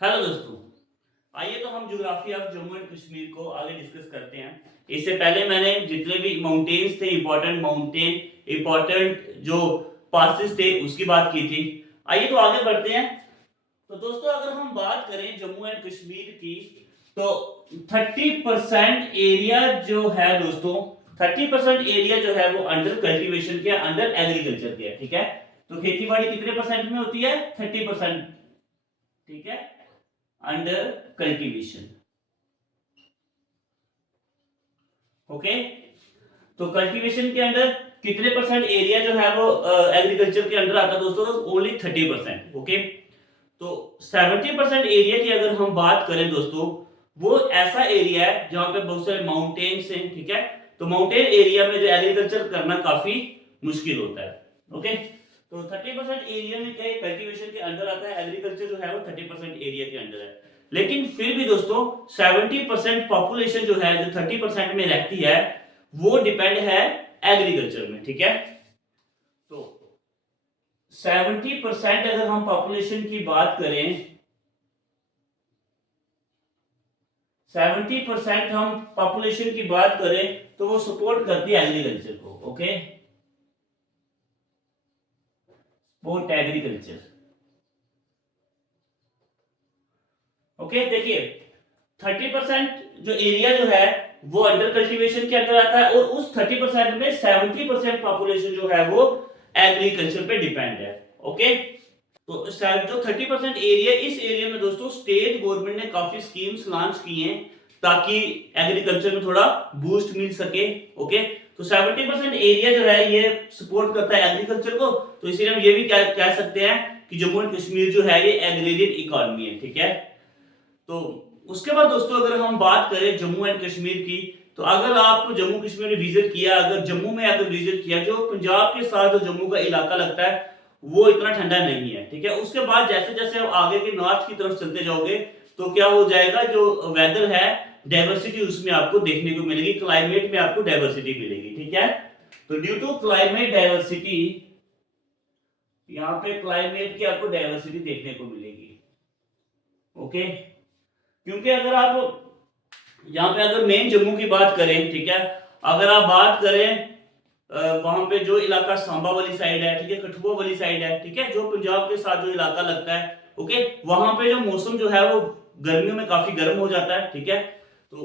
Hello दोस्तों, आइए तो हम geography of Jammu and Kashmir को आगे डिस्कस करते हैं। इससे पहले मैंने जितने भी माउंटेन्स थे, इंपॉर्टेंट माउंटेन, इंपॉर्टेंट जो पासेस थे उसकी बात की थी। आइए तो आगे बढ़ते हैं। तो दोस्तों अगर हम बात करें जम्मू एंड कश्मीर की, तो 30% एरिया जो है दोस्तों, 30% एरिया जो है वो अंडर कल्टीवेशन के, अंडर एग्रीकल्चर के है। ठीक है, तो खेती बाड़ी कितने परसेंट में होती है? 30%। ठीक है, अंडर कल्टीवेशन। ओके, तो कल्टीवेशन के अंडर कितने परसेंट एरिया जो है वो एग्रीकल्चर के अंडर आता है दोस्तों? ओनली 30%। ओके, तो 70% एरिया की अगर हम बात करें दोस्तों, वो ऐसा एरिया है जहां पे बहुत सारे माउंटेन्स हैं। ठीक है, तो माउंटेन एरिया में जो एग्रीकल्चर करना काफी मुश्किल होता है। ओके, तो 30% एरिया में क्या कल्टीवेशन के अंडर आता है, एग्रीकल्चर जो है वो 30% एरिया के अंडर है। लेकिन फिर भी दोस्तों 70% पॉपुलेशन जो है, जो 30% में रहती है, वो डिपेंड है एग्रीकल्चर में। ठीक है, तो 70% अगर हम पॉपुलेशन की बात करें, 70% हम पॉपुलेशन की बात करें तो वो सपोर्ट करती है एग्रीकल्चर को। Okay, support agriculture. ओके, देखिए 30% जो एरिया जो है वो अंडर कल्टीवेशन के अंदर आता है, और उस 30% में 70% पॉपुलेशन जो है वो एग्रीकल्चर पे डिपेंड है। ओके, तो जो 30% एरिया, इस एरिया में दोस्तों स्टेट गवर्नमेंट ने काफी स्कीम्स लॉन्च की हैं ताकि एग्रीकल्चर में थोड़ा बूस्ट मिल सके। ओके, तो 70% एरिया जो है ये सपोर्ट करता है एग्रीकल्चर को, तो इसीलिए हम ये भी कह सकते हैं कि जम्मू एंड कश्मीर जो है ये एग्रेरियन इकोनॉमी है। ठीक है, तो उसके बाद दोस्तों अगर हम बात करें जम्मू एंड कश्मीर की, तो अगर आप जम्मू कश्मीर में विजिट किया, अगर जम्मू में अगर विजिट किया, जो पंजाब के साथ जो जम्मू का इलाका लगता है वो इतना ठंडा नहीं है। ठीक है, उसके बाद जैसे जैसे आप आगे के नॉर्थ की तरफ चलते जाओगे तो क्या हो जाएगा, जो वेदर है, डाइवर्सिटी उसमें आपको देखने को मिलेगी, क्लाइमेट में आपको डाइवर्सिटी मिलेगी। ठीक है, तो ड्यू टू क्लाइमेट डाइवर्सिटी, यहाँ पे क्लाइमेट की आपको डाइवर्सिटी देखने को मिलेगी। ओके, क्योंकि अगर आप यहाँ पे अगर मेन जम्मू की बात करें, ठीक है, अगर आप बात करें वहां पे जो इलाका सांबा वाली साइड है, ठीक है, कठुआ वाली साइड है, ठीक है, जो पंजाब के साथ जो इलाका लगता है, ओके, वहां पे जो मौसम जो है वो गर्मियों में काफी गर्म हो जाता है। ठीक है, तो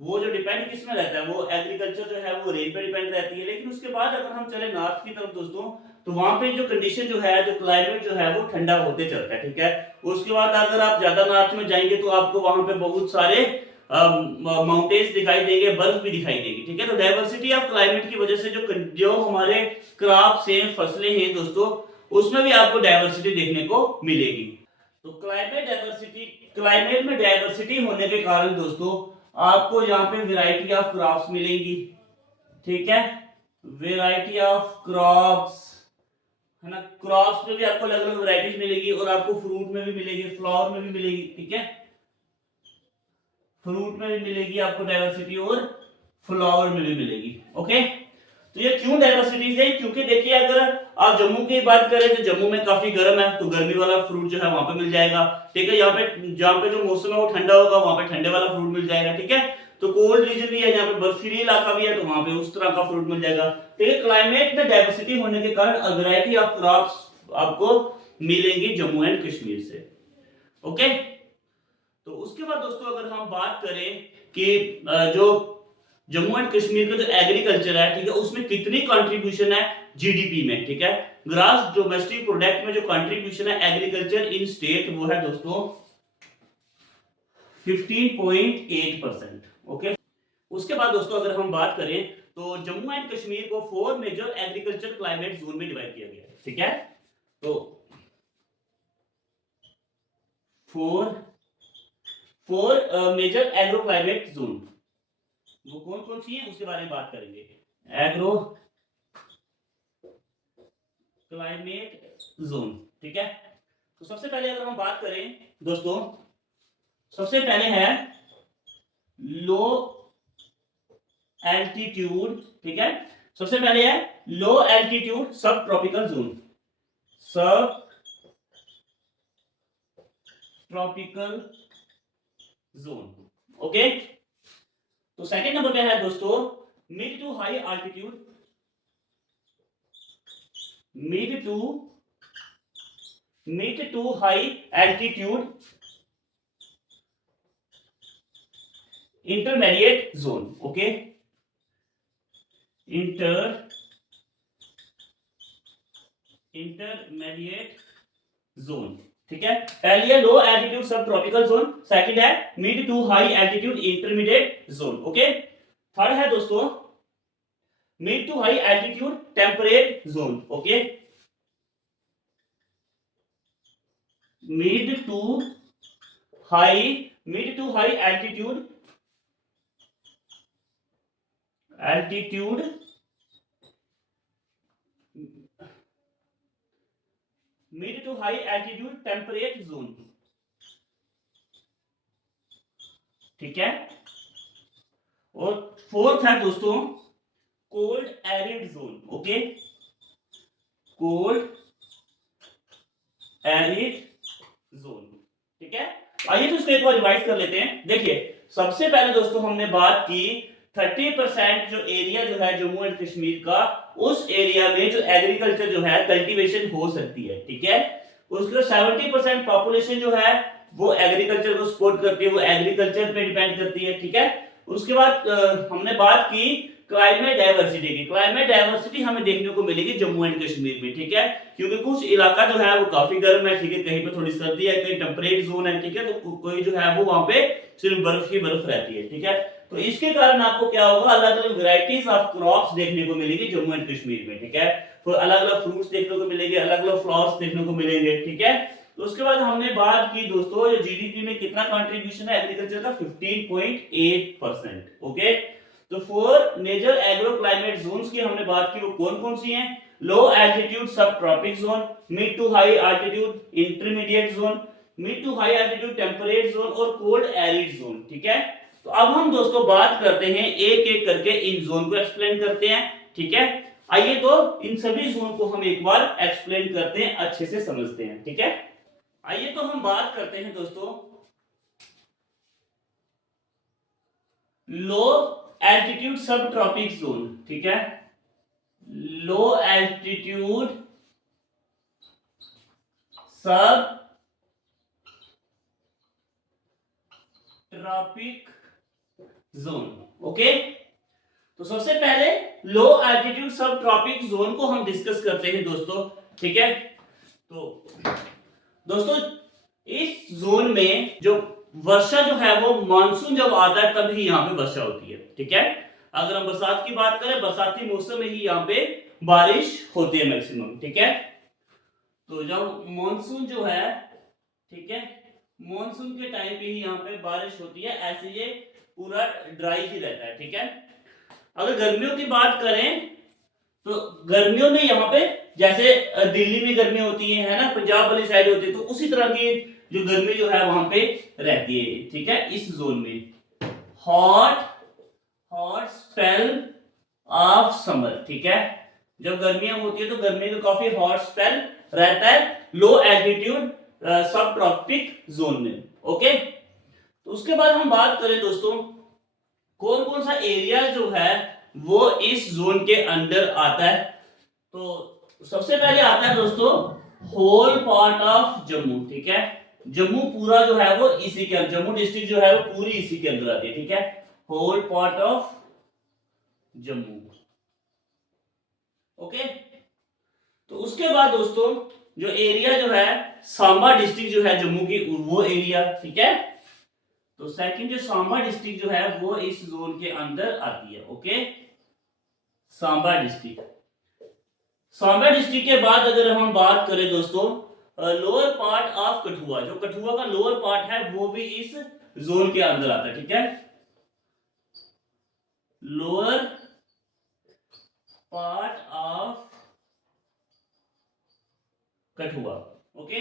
वो जो डिपेंड किस में रहता है, वो एग्रीकल्चर जो है वो रेन पे डिपेंड रहती है। लेकिन उसके बाद अगर हम चले नॉर्थ की तरफ दोस्तों, तो वहां पे जो कंडीशन जो है, जो क्लाइमेट जो है वो ठंडा होते चलता है। ठीक है, उसके बाद अगर आप ज्यादा नॉर्थ में जाएंगे तो आपको वहां पे बहुत सारे माउंटेन्स दिखाई देंगे, बर्फ भी दिखाई देगी। ठीक है, तो डाइवर्सिटी ऑफ क्लाइमेट की वजह से जो हमारे क्रॉप्स हैं, फसलें हैं दोस्तों, उसमें भी आपको डाइवर्सिटी देखने को मिलेगी। तो क्लाइमेट डाइवर्सिटी, क्लाइमेट में डाइवर्सिटी होने के कारण दोस्तों आपको यहाँ पे वैरायटी ऑफ क्रॉप्स मिलेंगी। ठीक है, वैरायटी ऑफ क्रॉप्स है ना, क्रॉप्स में भी आपको अलग अलग वैरायटीज मिलेगी, और आपको फ्रूट में भी मिलेगी, फ्लावर में भी मिलेगी। ठीक है, फ्रूट में भी मिलेगी आपको डाइवर्सिटी, और फ्लावर में भी मिलेगी। ओके, तो ये क्यों डाइवर्सिटीज है? क्योंकि देखिए अगर आप जम्मू की बात करें तो जम्मू में काफी गर्म है, तो गर्मी वाला फ्रूट जो है वहां पे मिल जाएगा। ठीक है, यहाँ पे जहाँ पे जो मौसम है वो ठंडा होगा, वहां पे ठंडे वाला फ्रूट मिल जाएगा। ठीक है, तो कोल्ड रीजन भी है, यहाँ पे बर्फीली इलाका भी है, तो वहां पे उस तरह का फ्रूट मिल जाएगा। ठीक है, क्लाइमेट में डाइवर्सिटी होने के कारण वैरायटी ऑफ क्रॉप्स आपको मिलेंगी जम्मू एंड कश्मीर से। ओके, तो उसके बाद दोस्तों अगर हम बात करें कि जो जम्मू एंड कश्मीर का जो एग्रीकल्चर है, ठीक है, उसमें कितनी कंट्रीब्यूशन है जीडीपी में। ठीक है, ग्रॉस डोमेस्टिक प्रोडक्ट में जो कंट्रीब्यूशन है एग्रीकल्चर इन स्टेट, वो है दोस्तों 15.8%। ओके, उसके बाद दोस्तों अगर हम बात करें तो जम्मू एंड कश्मीर को 4 मेजर एग्रीकल्चर क्लाइमेट जोन में डिवाइड किया गया है। ठीक है, तो 4 मेजर एग्रो क्लाइमेट जोन, वो कौन कौन सी है उसके बारे में बात करेंगे। एग्रो क्लाइमेट जोन, ठीक है, तो सबसे पहले अगर हम बात करें दोस्तों, सबसे पहले है लो एल्टीट्यूड। ठीक है, सबसे पहले है low altitude sub tropical zone, sub tropical zone. Okay, तो सेकंड नंबर पे है दोस्तों mid to high altitude, mid to high altitude intermediate zone. Okay, intermediate zone. ठीक है, पहली है low altitude sub tropical zone, second है mid to high altitude intermediate zone. Okay, third है दोस्तों mid to high altitude temperate zone. Okay, mid to high altitude mid to high altitude temperate zone. ठीक है, और fourth है दोस्तों cold arid zone. Okay, cold arid zone. ठीक है, आइए तो इसको एक बार रिवाइज कर लेते हैं। देखिए, सबसे पहले दोस्तों हमने बात की 30% जो एरिया जो है जम्मू एंड कश्मीर का, उस एरिया में जो एग्रीकल्चर जो है कल्टीवेशन हो सकती है। ठीक है, उसके 70% पॉपुलेशन जो है वो एग्रीकल्चर को सपोर्ट करती है, वो एग्रीकल्चर पे डिपेंड करती है। ठीक है, उसके बाद हमने बात की क्लाइमेट डाइवर्सिटी की। क्लाइमेट डाइवर्सिटी हमें देखने को मिलेगी जम्मू एंड कश्मीर में। ठीक है, क्योंकि कुछ इलाका जो है वो काफी गर्म है, ठीक है, कहीं पे थोड़ी सर्दी है, कहीं टेम्परेट जोन है। ठीक है, तो कोई जो है वो वहां पे सिर्फ बर्फ ही बर्फ रहती है। ठीक है, तो इसके कारण आपको क्या होगा, अलग अलग वेराइटीज ऑफ क्रॉप्स देखने को मिलेगी जम्मू एंड कश्मीर में। ठीक है, तो अलग अलग फ्रूट्स देखने को मिलेंगे, अलग अलग फ्लावर्स देखने को मिलेंगे। ठीक है, तो उसके बाद हमने बात की दोस्तों जो जीडीपी में कितना कंट्रीब्यूशन है एग्रीकल्चर का, 15.8%। ओके, तो four major agro climate zones की हमने बात की, वो कौन कौन सी हैं? Low altitude sub tropic zone, mid to high altitude intermediate zone, mid to high altitude temperate zone और कोल्ड एरिड जोन। ठीक है, तो अब हम दोस्तों बात करते हैं एक एक करके इन जोन को एक्सप्लेन करते हैं। ठीक है, आइए तो इन सभी जोन को हम एक बार एक्सप्लेन करते हैं, अच्छे से समझते हैं। ठीक है, आइए तो हम बात करते हैं दोस्तों लो एल्टीट्यूड सब ट्रॉपिक जोन। ठीक है, low altitude sub tropic zone. Okay, तो सबसे पहले लो एल्टीट्यूड सब ट्रॉपिक जोन को हम डिस्कस करते हैं दोस्तों। ठीक है, तो दोस्तों इस जोन में जो वर्षा जो है वो मानसून जब आता है तब ही यहाँ पे वर्षा होती है। ठीक है, अगर हम बरसात की बात करें, बरसाती मौसम में ही यहाँ पे बारिश होती है मैक्सिमम। ठीक है, तो जब मानसून जो है, ठीक है, मानसून के टाइम पे ही यहाँ पे बारिश होती है, ऐसे ये पूरा ड्राई ही रहता है। ठीक है, अगर गर्मियों की बात करें तो गर्मियों में यहाँ पे जैसे दिल्ली में गर्मी होती है ना, पंजाब वाली साइड होती है, तो उसी तरह की जो गर्मी जो है वहां पे रहती है। ठीक है, इस जोन में hot hot spell of summer. ठीक है, जब गर्मियां होती है तो गर्मी का काफी हॉट स्पेल रहता है low altitude sub tropic zone में। ओके, तो उसके बाद हम बात करें दोस्तों कौन कौन सा एरिया जो है वो इस जोन के अंदर आता है, तो सबसे पहले आता है दोस्तों होल पार्ट ऑफ जम्मू। ठीक है, जम्मू पूरा जो है वो इसी के अंदर, जम्मू डिस्ट्रिक्ट जो है वो पूरी इसी के अंदर आती है। ठीक है, whole part of Jammu. Okay, तो उसके बाद दोस्तों जो एरिया जो है सांबा डिस्ट्रिक्ट जो है जम्मू की, वो एरिया। ठीक है, तो सेकंड जो सांबा डिस्ट्रिक्ट जो है वो इस जोन के अंदर आती है। Okay, Samba district. Samba district के बाद अगर हम बात करें दोस्तों लोअर पार्ट ऑफ कठुआ, जो कठुआ का लोअर पार्ट है वो भी इस जोन के अंदर आता है। ठीक है, lower part of Kathua. Okay,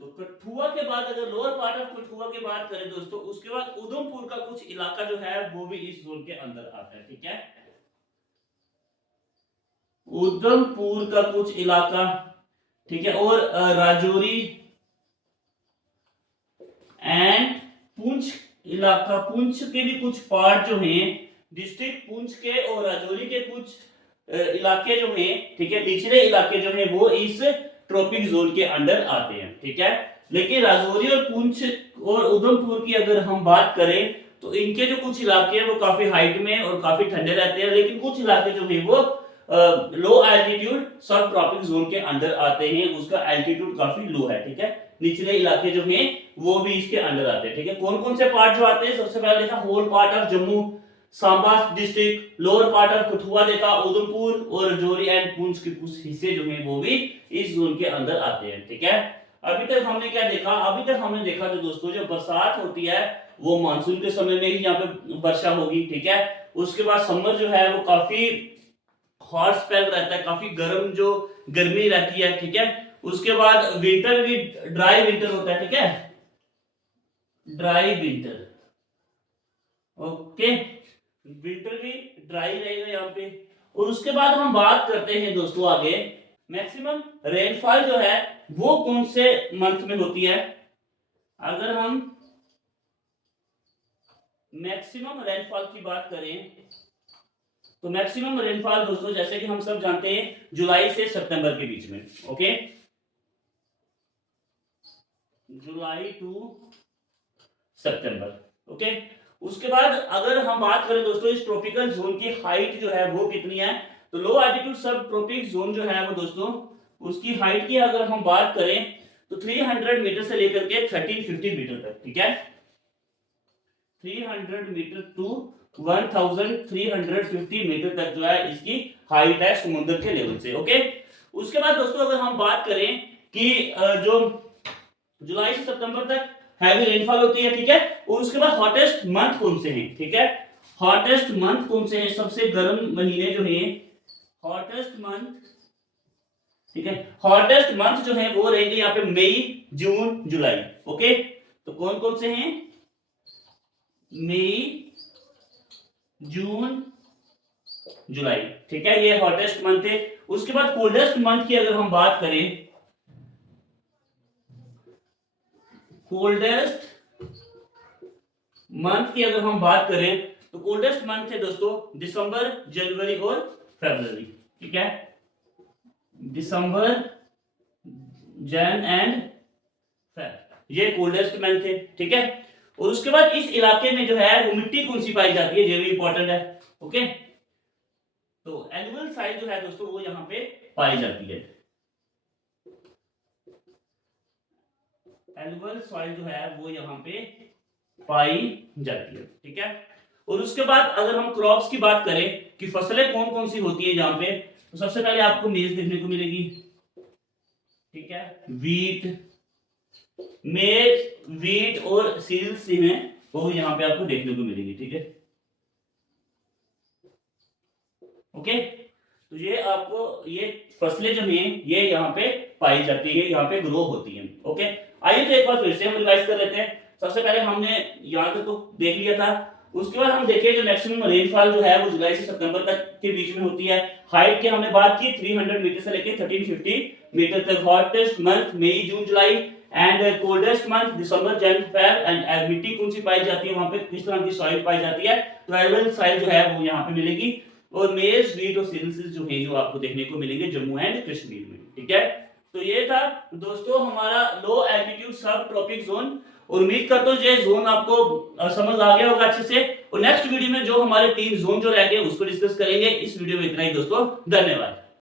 तो कठुआ के बाद अगर लोअर पार्ट ऑफ कठुआ की बात करें दोस्तों, उसके बाद उधमपुर का कुछ इलाका जो है वो भी इस जोन के अंदर आता है। ठीक है, उधमपुर का कुछ इलाका। ठीक है, और राजौरी पुंछ इलाका, पुंछ के भी कुछ पार्ट जो हैं, डिस्ट्रिक्ट पुंछ के और राजौरी के कुछ इलाके जो हैं, ठीक है, निचले इलाके जो हैं वो इस ट्रॉपिक जोन के अंडर आते हैं, ठीक है। लेकिन राजौरी और पुंछ और उधमपुर की अगर हम बात करें तो इनके जो कुछ इलाके हैं वो काफी हाइट में और काफी ठंडे रहते हैं, लेकिन कुछ इलाके जो है वो लो एल्टीट्यूड सब ट्रॉपिक जोन के अंदर आते हैं, उसका एल्टीट्यूड काफी लो है, ठीक है। निचले इलाके जो हैं वो भी इसके अंदर आते हैं, ठीक है। कौन कौन से पार्ट जो आते हैं, सबसे पहले देखा whole part of Jammu Samba district, lower part of Kathua देखा, उधमपुर और राजौरी एंड पुंछ के कुछ हिस्से जो हैं वो भी इस जोन के अंदर आते हैं, ठीक है। अभी तक हमने क्या देखा, अभी तक हमने देखा जो दोस्तों जो बरसात होती है वो मानसून के समय में ही यहाँ पे वर्षा होगी, ठीक है। उसके बाद समर जो है वो काफी हॉट स्पेल रहता है, काफी गर्म जो गर्मी रहती है, ठीक है। उसके बाद विंटर भी ड्राई विंटर होता है, ठीक है, ड्राई विंटर, ओके, विंटर भी ड्राई रहेगा यहाँ पे। और उसके बाद हम बात करते हैं दोस्तों आगे, मैक्सिमम रेनफॉल जो है वो कौन से मंथ में होती है। अगर हम मैक्सिमम रेनफॉल की बात करें तो मैक्सिमम रेनफॉल दोस्तों जैसे कि हम सब जानते हैं जुलाई से सितंबर के बीच में, ओके, जुलाई टू सितंबर, ओके। उसके बाद अगर हम बात करें दोस्तों इस ट्रॉपिकल जोन की हाइट जो है वो कितनी है, तो लो एल्टीट्यूड सब ट्रॉपिक जोन जो है वो दोस्तों उसकी हाइट की अगर हम बात करें तो 300 मीटर से लेकर के 1350 मीटर तक, ठीक है, 300 मीटर टू 1350 मीटर तक जो है इसकी हाइट है समुद्र के लेवल से, ओके। उसके बाद दोस्तों अगर हम बात करें कि जो जुलाई से सितंबर तक हैवी रेनफॉल होती है, ठीक है, और उसके बाद हॉटेस्ट मंथ कौन से हैं, ठीक है, हॉटेस्ट मंथ कौन से हैं, सबसे गर्म महीने जो हैं, हॉटेस्ट मंथ, ठीक है, हॉटेस्ट मंथ जो है वो रहेंगे यहाँ पे मई जून जुलाई, ओके। तो कौन कौन से हैं, मई जून जुलाई, ठीक है, ये हॉटेस्ट मंथ है। उसके बाद कोल्डेस्ट मंथ की अगर हम बात करें, कोल्डेस्ट मंथ की अगर हम बात करें तो कोल्डेस्ट मंथ है दोस्तों दिसंबर जनवरी और फरवरी, ठीक है, दिसंबर जन एंड फेब, ये कोल्डेस्ट मंथ है, ठीक है। और उसके बाद इस इलाके में जो है वो मिट्टी कौन सी पाई जाती है, ये भी इंपॉर्टेंट है, ओके। तो एनुअल साइज जो है दोस्तों वो यहाँ पे पाई जाती है, एनुअल सॉइल जो है वो यहाँ पे पाई जाती है, ठीक है। और उसके बाद अगर हम क्रॉप्स की बात करें कि फसलें कौन कौन सी होती है यहाँ पे, तो सबसे पहले आपको मेज देखने को मिलेगी, ठीक है, वीट, मेज, वीट और सीरियल्स हैं वो यहाँ पे आपको देखने को मिलेगी, ठीक है, ओके। तो ये आपको ये फसलें जो हैं ये यहाँ पे पाई जाती है, यहाँ पे ग्रो होती हैं, ओके। आइए तो एक बार फिर से हम रिवाइज कर लेते हैं। सबसे पहले हमने यहाँ तक तो देख लिया था, उसके बाद हम देखें जो मैक्सिमम रेनफॉल जो है वो जुलाई से सितंबर तक के बीच में होती है। हाइट की हमने बात की 300 मीटर से लेकर 1350 मीटर तक। Hottest month May June July and coldest month December Jan Feb. And मिट्टी कौन सी पाई जाती है वहां पे, किस तरह की सॉइल पाई जाती है, ट्राइबल सॉइल जो है वो यहाँ पे मिलेगी। और मेज, वीट और सीरियल्स जो है जो आपको देखने को मिलेंगे जम्मू एंड कश्मीर में, ठीक है। तो ये था दोस्तों हमारा लो एल्टीट्यूड सब ट्रॉपिक जोन। और उम्मीद करता हूँ ये जोन आपको समझ आ गया होगा अच्छे से। और नेक्स्ट वीडियो में जो हमारे 3 जोन जो रह गए उसको डिस्कस करेंगे। इस वीडियो में इतना ही दोस्तों, धन्यवाद।